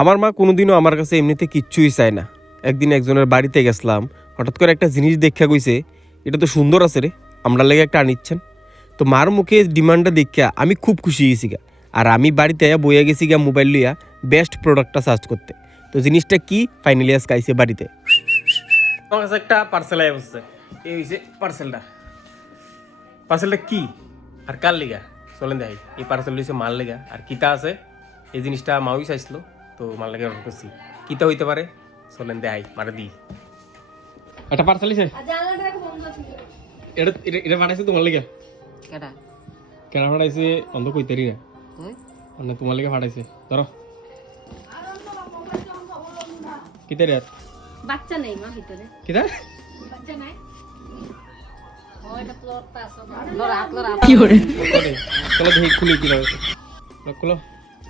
আমার মা কোনোদিনও আমার কাছে এমনিতে কিচ্ছুই চায় না। একদিন একজনের বাড়িতে গেছিলাম, হঠাৎ করে একটা জিনিস দেখা কইছে, এটা তো সুন্দর আছে রে, আমরা লেগে একটা আনিচ্ছেন। তো মার মুখে ডিমান্ডটা দেখা আমি খুব খুশি হয়েছি গা। আর আমি বাড়িতে বইয়া গেছি গা মোবাইল লইয়া বেস্ট প্রোডাক্টটা সার্চ করতে। তো জিনিসটা কি ফাইনালি আজকে আইছে বাড়িতে। আমার কাছে একটা পার্সেল আই বসছে, এই হইছে পার্সেলটা। পার্সেলটা কি আর কার লিগা চলেন দেখাই। এই পার্সেল হইছে মাল লেগা, আর কিতা আছে এই জিনিসটা মাউই চাইছিল, তো মাল লেগে অর্ডার করছি। কিতা হইতে পারে চলেন দেখাই, মারে দিই। একটা পার্সেল হইছে, এটা এটা এটা পাঠাইছে তোমার লেগে। কেডা কেনা পাঠাইছে অন্ধ কইতারি না, কই মানে তোমার লেগে পাঠাইছে। ধরো কিতা রে, বাচ্চা নেই মা ভিতরে, কিতা বাচ্চা নাই। লরা হাত লরা কি করে চলো দেখি খুলি কি লাগে খুলো।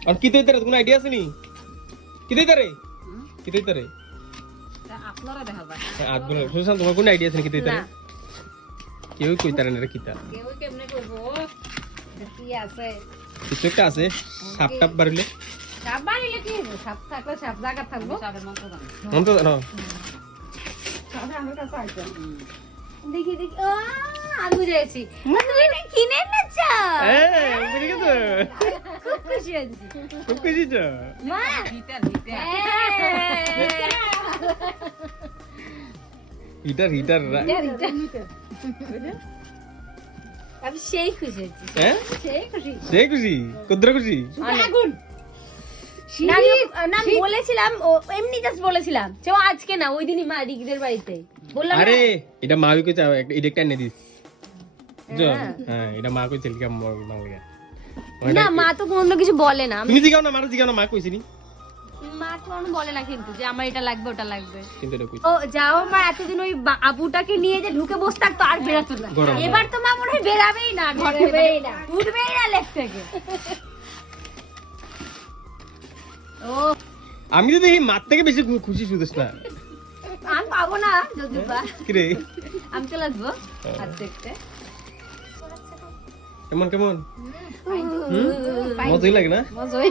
আর কিতা হইতারে কোনো আইডিয়া আছে নি? কিতা হইতারে কিতা হইতারে আপনারা দেখা যায় আদবুল সুশান্ত, তোমার কোনো আইডিয়া আছে নি কিতা হইতারে? কেউ কইতারে না রে কিতা। কেউ কেমনে করবো কি আছে কিছু একটা আছে, সাপ টাপ বাড়িলে সাপ বাড়িলে কি হইব? সাপ থাকলে সাপ জায়গা থাকবো। সাপের মাংস জানো মন তো জানো। দেখি দেখি, ও আমি বুঝে গেছি, তুমি এটা কিনে এনেছ। বুঝে গেছো, খুব খুশি হয়েছি খুব খুশি তো। মা। হিটার হিটার হিটার আমি সেই খুশি হয়েছি, হ্যাঁ সেই খুশি। সে খুশি, কুদ্র খুশি। আগুন না না বলেছিলাম, ও এমনি জাস্ট বলেছিলাম যে ও আজকে না, ওই দিনই মা রিগদের বাড়িতে বললাম আরে না। এটা মা কইছে, এটা একটা এনে দিস। হ্যাঁ এটা মা কইছে কি মাল লাগা। না মা তো কোনো কিছু বলে না, তুমি জিগাও না, মার জিগাও না, মা কইছে নি মা কোনো বলে না কিন্তু যে আমার এটা লাগবে ওটা লাগবে। কিন্তু এটা কইছে। ও যাও মা, এতদিন ওই আবুটাকে নিয়ে যে ঢুকে বসে থাকতো আর বেরাতো না, গরম। এবার তো মা মনে হয় বেরাবেই না, ঘর থেকে উঠবেই না লেফট থেকে। ও আমি তো দেখি মার থেকে বেশি খুশি শুধু না। আমি পাবো না যদি বা কি রে আমি চলে আসবো হাত দেখতে। কেমন কেমন মজাই লাগে না? মজাই।